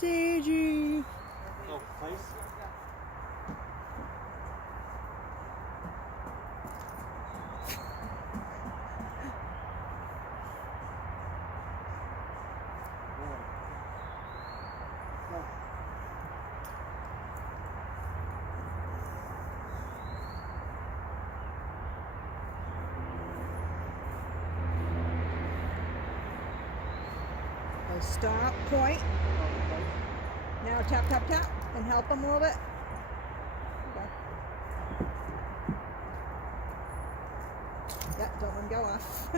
Sagey. Oh, place. Stop, point. Now tap, tap, tap, and help him a little bit. Okay. Yeah, don't let him go off.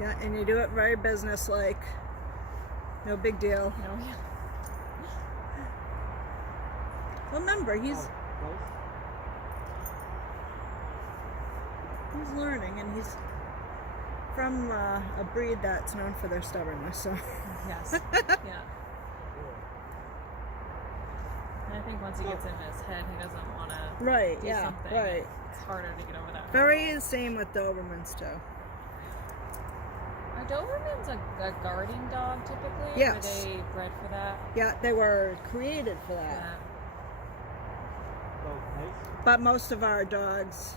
Yeah, and you do it very business-like. No big deal. No, yeah. Remember, he's learning, and he's from a breed that's known for their stubbornness. So Yes. Yeah. And I think once he gets in his head, he doesn't want to right, do yeah, something. right. It's harder to get over that. Very the same with Dobermans too. Are Dobermans a guarding dog typically? Yes. Were they bred for that? Yeah, they were created for that. Yeah. But most of our dogs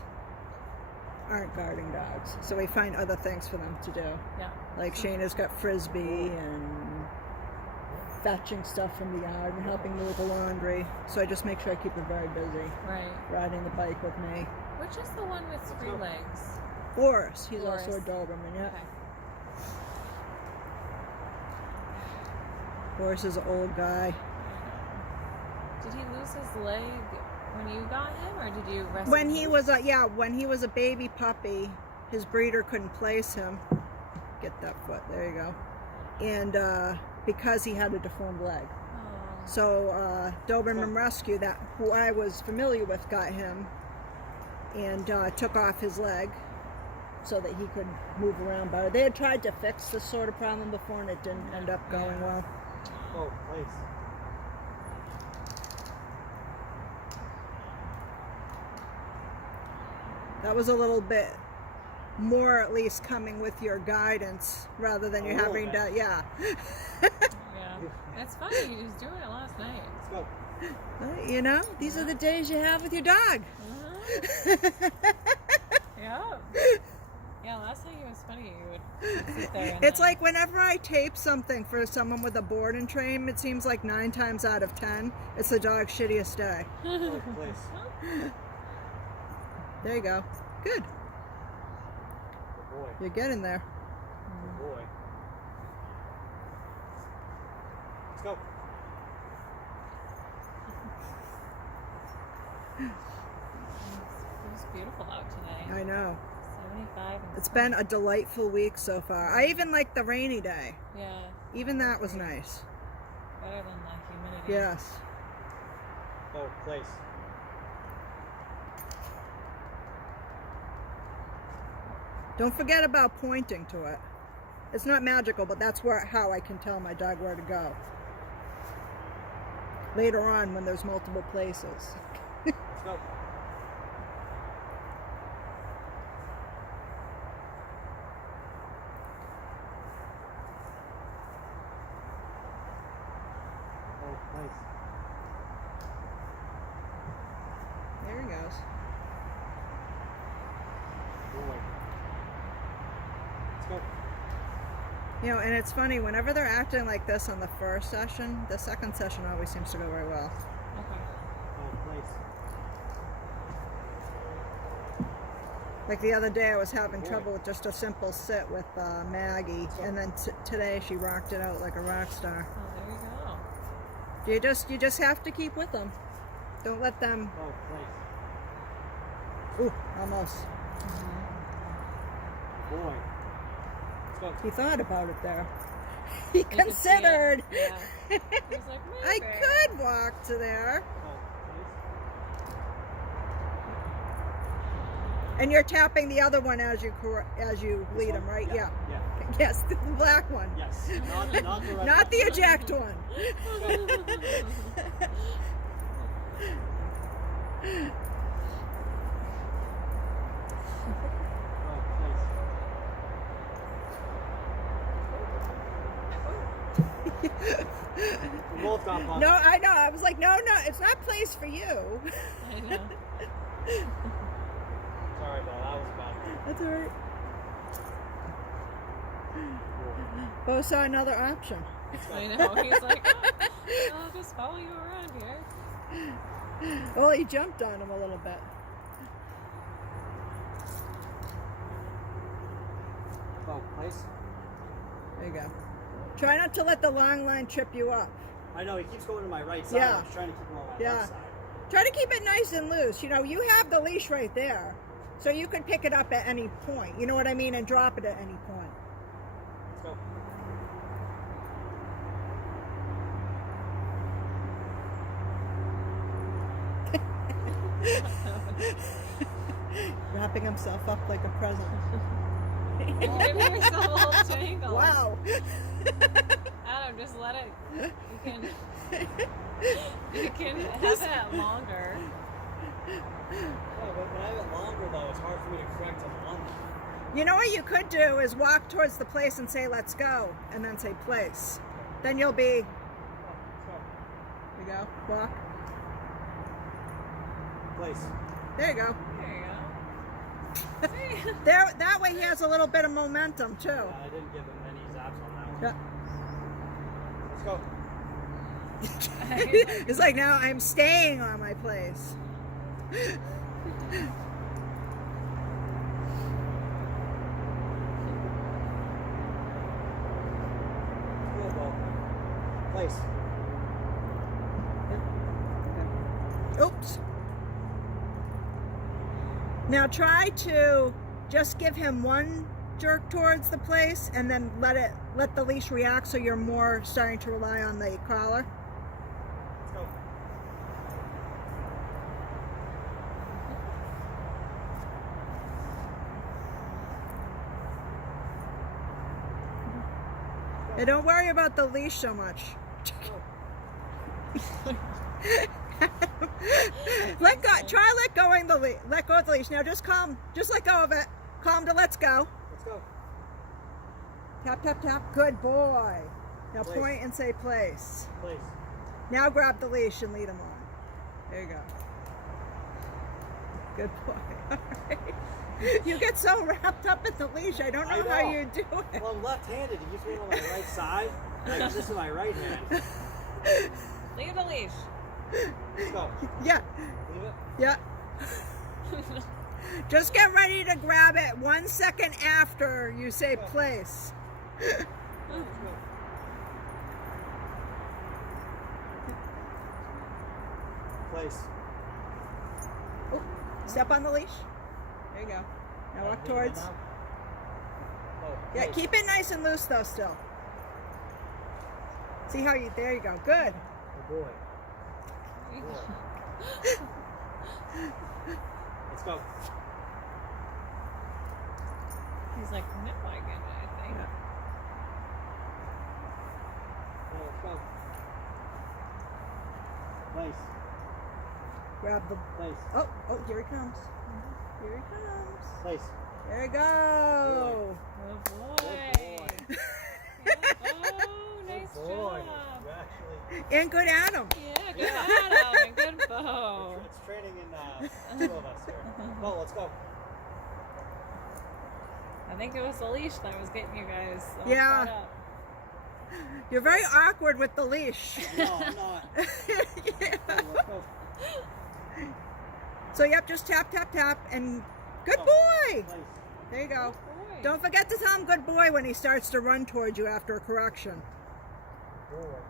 aren't guarding dogs, so we find other things for them to do. Yeah. Like Shayna's got frisbee and fetching stuff from the yard and helping me with the laundry. So I just make sure I keep her very busy. Right. Riding the bike with me. Which is the one with 3 legs? Boris, he's Boris. also a Doberman, yeah. Okay. Boris is an old guy. Did he lose his leg when you got him, or did you rescue When him? he was when he was a baby puppy, his breeder couldn't place him. Get that foot, there you go. And because he had a deformed leg. Oh. So Doberman Rescue, who I was familiar with, got him and took off his leg so that he could move around better. They had tried to fix this sort of problem before, and it didn't end up going well. Oh, place. That was a little bit more, at least, coming with your guidance rather than you having to, yeah. Yeah. It's funny, he was doing it last night. Let's go. You know, these are the days you have with your dog. Yeah. Yeah, last night he was funny. He would sit there and It's like whenever I tape something for someone with a board and train, it seems like 9 times out of 10, it's the dog's shittiest day. Oh, place. There you go. Good. Good boy. You're getting there. Good boy. Let's go. It was beautiful out today. I know. 75. And It's been a delightful week so far. I even like the rainy day. yeah, Even that was nice. better than the humidity. Yes. Oh, place. Don't forget about pointing to it. It's not magical, but that's how I can tell my dog where to go. Later on, when there's multiple places. Let's go. Oh, place. There he goes. Boy. Let's go. You know, and it's funny, whenever they're acting like this on the first session, the second session always seems to go very well. Okay. Oh, place. Like the other day, I was having trouble with just a simple sit with Maggie, and then today she rocked it out like a rock star. Oh, there you go. You just have to keep with them. Don't let them. Oh, place. Ooh, almost. Boy. Let's go. He thought about it there. He You could see it. considered. Yeah. He was like, I maybe. could walk to there. Oh, place. And you're tapping the other one as you lead him, right? Yeah. Yeah. Yes, the black one. Yes. Not the red Not one. the eject one. We both got bumped. No, I know. I was like, no, it's not place for you. I know. Sorry, Beau. That was a bad one. That's all right. Beau saw another option. I know. He's like, oh, I'll just follow you around here. Well, he jumped on him a little bit. Oh, place. There you go. Try not to let the long line trip you up. I know, he keeps going to my right side. Yeah. I was trying to keep him on my Yeah. left side. Try to keep it nice and loose. You know, you have the leash right there. So you can pick it up at any point. You know what I mean? And drop it at any point. Let's go. Wrapping himself up like a present. You're giving yourself a little tangle. Wow. Adam, just let it. You can have that longer. Yeah, but when I have it longer, though, it's hard for me to correct him on that. You know what you could do is walk towards the place and say, let's go. And then say, place. Then you'll be... There you go. Walk. Place. There you go. There you go. See? There. That way he has a little bit of momentum, too. Yeah, I didn't give him any zaps on that one. Yeah. Let's go. It's like, now I'm staying on my place. Cool, Beau. Place. Oops. Now try to just give him one jerk towards the place and then let the leash react so you're more starting to rely on the collar. Let's go. And don't worry about the leash so much. Let go. Try let going the leash. Let go of the leash. Now just let go of it. Calm to let's go. Let's go. Tap, tap, tap. Good boy. Now Place. point and say place. Place. Now grab the leash and lead him on. There you go. Good boy. All right. You get so wrapped up in the leash. I don't know, I how know. you do it. Well, I'm left-handed. He keeps going on my right side. I use this with my right hand. Leave the leash. Let's go. Yeah. Leave it. Yeah. Just get ready to grab it 1 second after you say place. Let's go. Place. Oh, step on the leash. There you go. Now walk towards. Oh, Yeah, place. keep it nice and loose though still. See how you, there you go. Good. Oh boy. Let's go. He's like, no, I get it, I think. Yeah. Oh, let's go. Place. Grab the, Place. oh, here he comes. Here he comes. Place. There you go. Good boy. Good Oh, nice boy. job. You're actually. And good Adam. Yeah, good Adam and good Beau. It's training in two of us here. Oh, let's go. I think it was the leash that was getting you guys all Yeah. caught up. You're very awkward with the leash. No, I'm not. Yeah. Oh, let's go. So yep, just tap, tap, tap, and good Oh, boy. Place. There you go. Boy. Don't forget to tell him good boy when he starts to run towards you after a correction. Forward.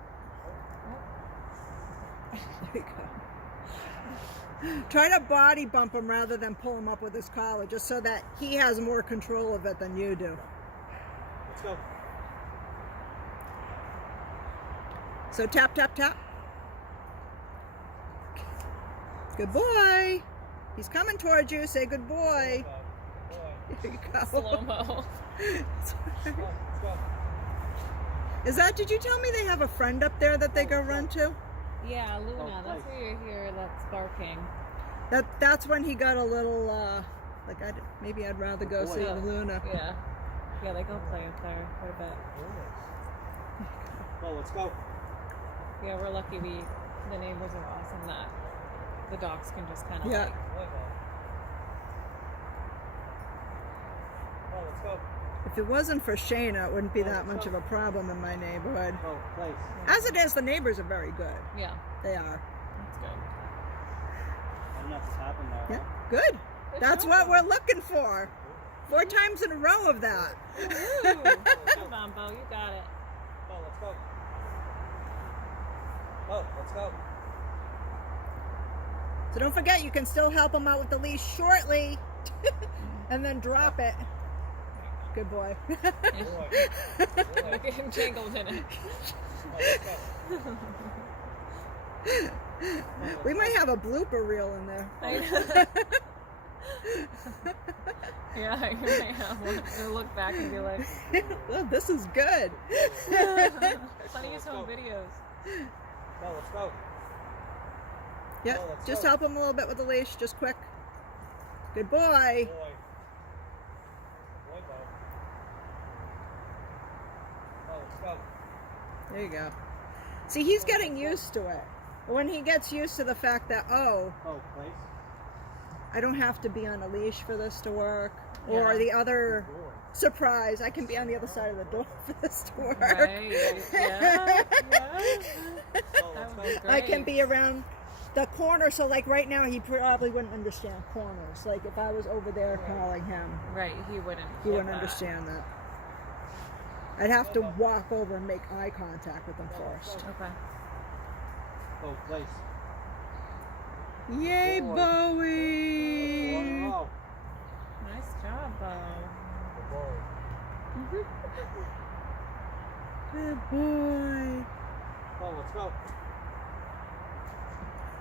There you go. Try to body bump him rather than pull him up with his collar, just so that he has more control of it than you do. Let's go. So tap, tap, tap. Good boy. He's coming towards you. Say good boy. Boy. There you go. Slow-mo. Let's go. Is that, did you tell me they have a friend up there that they go run to? Yeah, Luna, Oh, that's nice. who you're here that's barking. That's when he got a little, like, maybe I'd rather go see Yeah. Luna. Yeah. Yeah, they go play up there quite a bit. Well, let's go. Yeah, we're lucky the neighbors are awesome that the dogs can just kind of Yeah. like, Boy, Beau. Well, let's go. If it wasn't for Shayna, it wouldn't be that much of a problem in my neighborhood. Oh, place. As it is, the neighbors are very good. yeah, They are. that's good. I don't know if this happened there. Yeah. Huh? Good. Good That's job. what we're looking for. 4 times in a row of that. Woo! Come on, Beau, you got it. Oh, let's go. Oh, let's go. So don't forget, you can still help them out with the leash shortly. And then drop it. Good boy. Boy. Look at him tangled in it. Oh, let's go. We might have a blooper reel in there. I know. Yeah, you might have one. You'll look back and be like, Well, this is good. funniest home videos. Well, let's go. Yeah, Oh, let's just go. help him a little bit with the leash, just quick. Good boy. Boy. Boy, Beau. Oh, let's go. There you go. See, he's getting used to it. When he gets used to the fact that, oh, Oh, place. I don't have to be on a leash for this to work, or Yeah. the other Boy. surprise, I can be on the other side of the door for this to work. Right? Yeah. Oh, That let's would be go. great. I can be around the corner, so like right now he probably wouldn't understand corners. Like if I was over there calling him, Right, he wouldn't. he get wouldn't that. understand that. I'd have to walk over and make eye contact with him first. Okay. Oh, place. Yay, Boy. Bowie! Oh, Nice job, Beau. good boy. Good boy. Oh, let's go.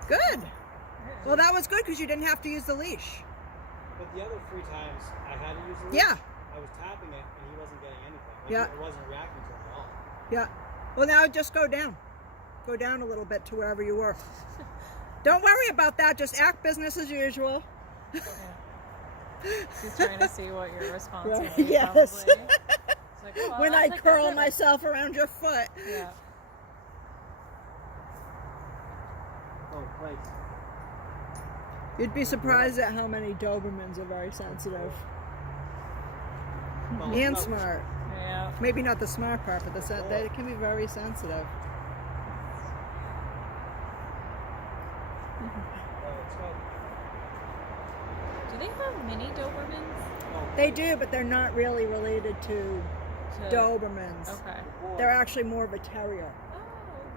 Good. Well, that was good because you didn't have to use the leash. But the other 3 times I had to use the leash, Yeah. I was tapping it and he wasn't getting anything. Like, Yeah. I wasn't reacting to him at all. Yeah. Well, now just go down. Go down a little bit to wherever you were. Don't worry about that. Just act business as usual. Yeah. She's trying to see what your response will Right, be. yes. Probably. She's like, oh, When I'll I take curl this. myself around your foot. Yeah. Oh, place. You'd be surprised at how many Dobermans are very sensitive. Well, And let's go. smart. Yeah. Maybe not the smart part, but they can be very sensitive. Oh, let's go. Do they have mini Dobermans? Oh, They do, but they're not really related to To- Dobermans. Okay. good boy. They're actually more of a terrier. Oh,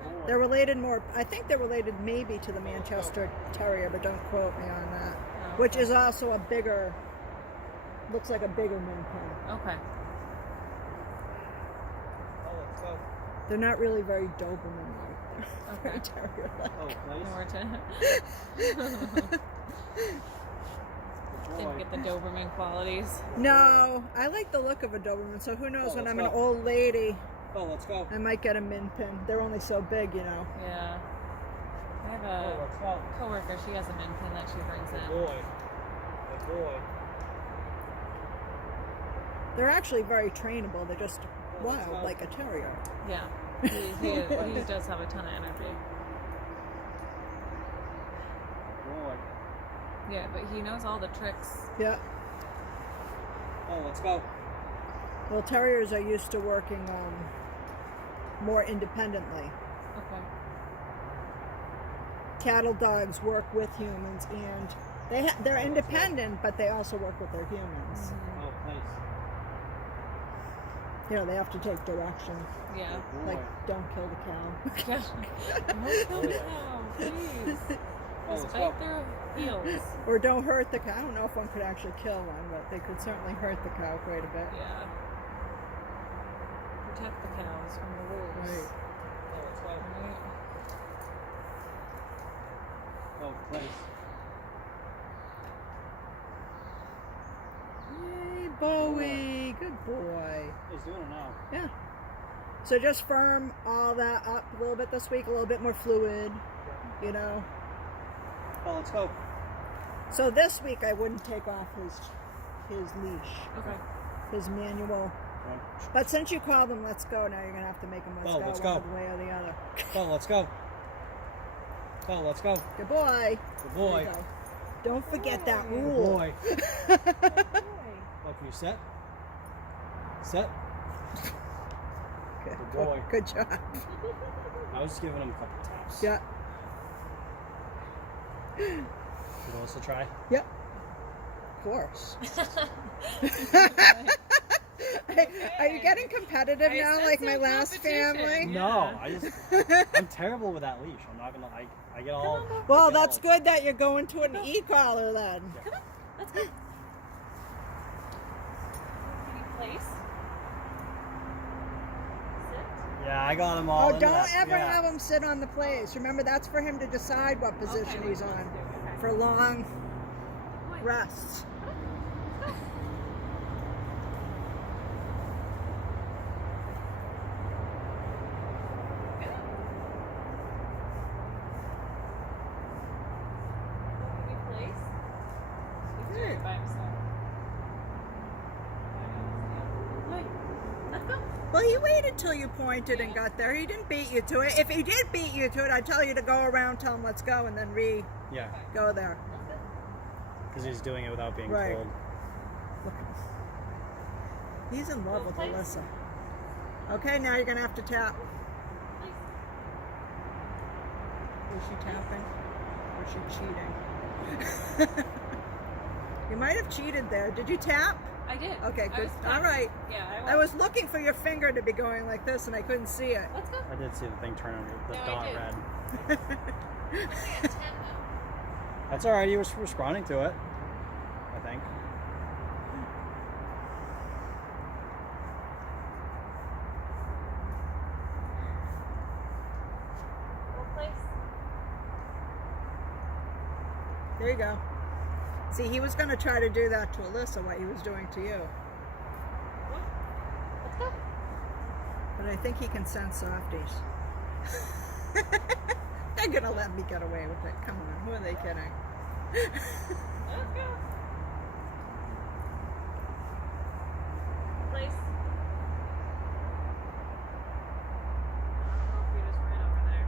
okay. Boy. They're related more, I think they're related maybe to the Manchester Terrier, but don't quote me on that. Oh, Which okay. is also a bigger, looks like a bigger Min Pin. Okay. Oh, let's go. They're not really very Doberman-like. They're very Okay. terrier-like. Oh, place. More Good to boy. didn't get the Doberman qualities. No, I like the look of a Doberman, so who knows, Oh, when let's I'm an go. old lady, Oh, let's go. I might get a Min Pin. They're only so big, you know. Yeah. I have Oh, a let's go. coworker. She has a min pin that she brings Good in. boy. Good boy. They're actually very trainable. They're just Oh, let's wild, go. like a terrier. Yeah. He does have a ton of energy. Boy. Yeah, but he knows all the tricks. Yeah. Oh, let's go. Well, terriers are used to working more independently. Okay. Cattle dogs work with humans, and they're independent, but they also work with their humans. Mhm. Oh, place. You know, they have to take direction. Yeah. Good boy. Like, don't kill the cow. Don't kill the cow, please. Oh, Just let's go. bite their heels. Or don't hurt the cow. I don't know if one could actually kill one, but they could certainly hurt the cow quite a bit. Yeah. Protect the cows from the wolves. Right. Oh, let's go. Right. Oh, place. Yay, Bowie. Good boy. He's doing it now. Yeah. So just firm all that up a little bit this week, a little bit more fluid, you know. Oh, let's go. So this week I wouldn't take off his leash, Okay. his manual Come on. But since you called them, let's go. Now you're gonna have to make them let's Beau, go let's one go. way or the other. Beau, let's go. Beau, let's go. Good boy. Good There boy. you go. Don't forget that Good rule. boy. Beau, can you set? Set. Good, Good boy. Good job. I was just giving him a couple taps. Yeah. You want us to try? Yep. Of course. Are you getting competitive I now, sense like my some last competition. family? No, I'm terrible with that leash. I'm not gonna. I get all. Well, I get that's all- good that you're going to an e-collar then. Come on, let's go. Can you place? Sit. Yeah, I got him all. Oh, into don't that. ever Yeah. have him sit on the place. Remember, that's for him to decide what position Okay, he's which on ones do? Okay. for long Boy. rests. Can you place? He's doing it by himself. Boy, let's go. Well, he waited till you pointed and got there. He didn't beat you to it. If he did beat you to it, I'd tell you to go around, tell him let's go, and then Yeah, go there. Let's go. because he's doing it without being Right. told. Look. He's in love with Place. Alyssa. Okay, now you're gonna have to tap. Place. Was she tapping? Or was she cheating? You might have cheated there. Did you tap? I did. Okay, I good. was All tapping. right. Yeah, I was looking for your finger to be going like this, and I couldn't see it. Let's go. I did see the thing turn under the No, I dot did. red. Only at 10 though. That's all right. He was responding to it. I think. Well, place. There you go. See, he was going to try to do that to Alyssa, what he was doing to you. What? Let's go. But I think he can send softies. They're going to let me get away with it. Come on, who are they kidding? Let's go. Place. I don't know if we just ran over there.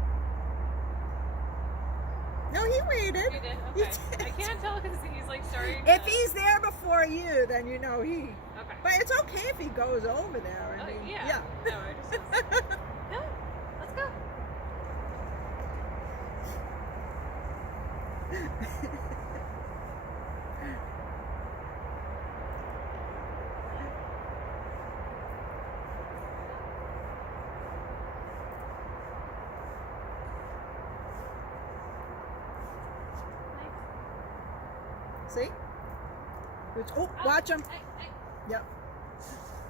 No, he waited. You did? You Okay. did. I can't tell because he's like starting If to... he's there before you, then you know he. Okay. But it's okay if he goes over there. I mean, yeah. No, I just... No, let's go. See? Oh, watch him. Hey. Yep.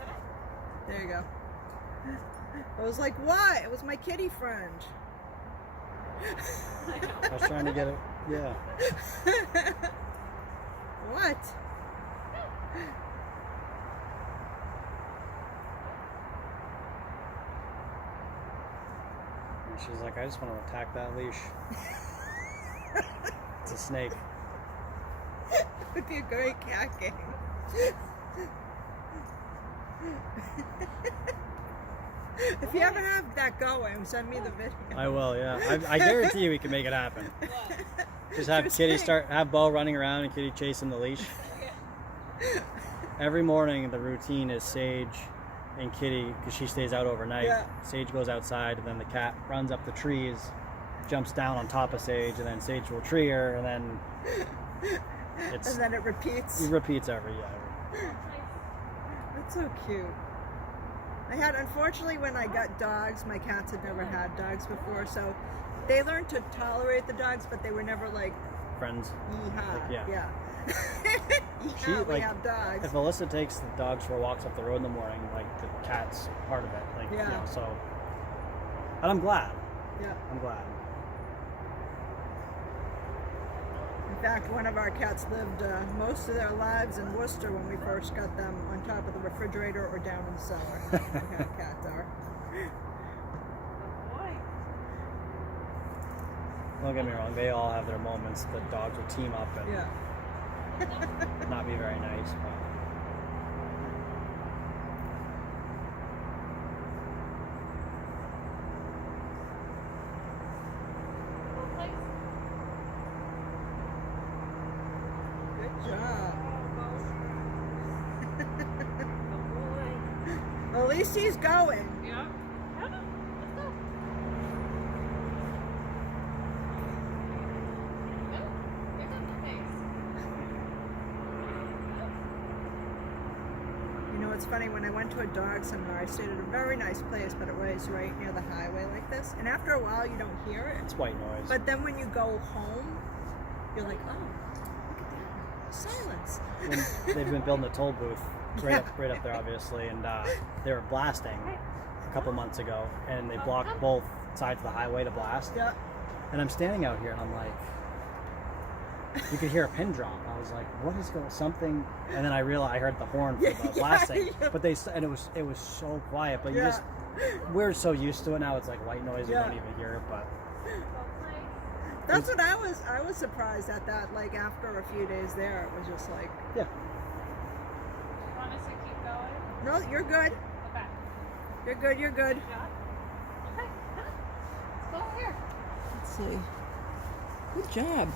Come on. There you go. I was like, what? It was my kitty friend. I know. I was trying to get it. Yeah. What? And she's like, I just want to attack that leash. It's a snake. It would be a great cat game. If you ever have that going, send me the video. I will. Yeah. I guarantee you we can make it happen. What? Just have Just Kitty like- have Beau running around and Kitty chasing the leash. Okay. Every morning the routine is Sage and Kitty, because she stays out overnight. Yeah. Sage goes outside, and then the cat runs up the trees, jumps down on top of Sage, and then Sage will tree her, and then And then it repeats. it repeats every year. That's so cute. Unfortunately, when I got dogs, my cats had never had dogs before, so they learned to tolerate the dogs, but they were never like, Friends. yeehaw. Like, yeah. Yeehaw, She, we like, have dogs. If Alyssa takes the dogs for walks up the road in the morning, like the cat's part of it, like you Yeah. know, so. And I'm glad. Yeah. I'm glad. In fact, one of our cats lived most of their lives in Worcester when we first got them, on top of the refrigerator or down in the cellar. That's how cats are. Boy. Don't get me wrong, they all have their moments. The dogs will team up and Yeah. not be very nice. But least he's going. Yeah. Come on, let's go. Go. Here comes the face. You know, it's funny, when I went to a dog seminar, I stayed at a very nice place, but it was right near the highway like this. And after a while, you don't hear it. It's white noise. But then when you go home, you're like, oh, look at that. Silence. When they've been building a toll booth right up there, obviously, and they were blasting a couple months ago, and they blocked both sides of the highway to blast. Yeah. And I'm standing out here, and I'm like, you could hear a pin drop. I was like, what is going something? And then I realized I heard the horn for the blasting. Yeah. But and it was so quiet. But Yeah. we're so used to it now. It's like white noise. You Yeah. don't even hear it. But That's what I was surprised at that. Like after a few days there, it was just like, yeah. Want us to keep going? no, you're good. Okay. You're good. You're good. Yeah. Okay. Come on. Let's go over here. Let's see. Good job.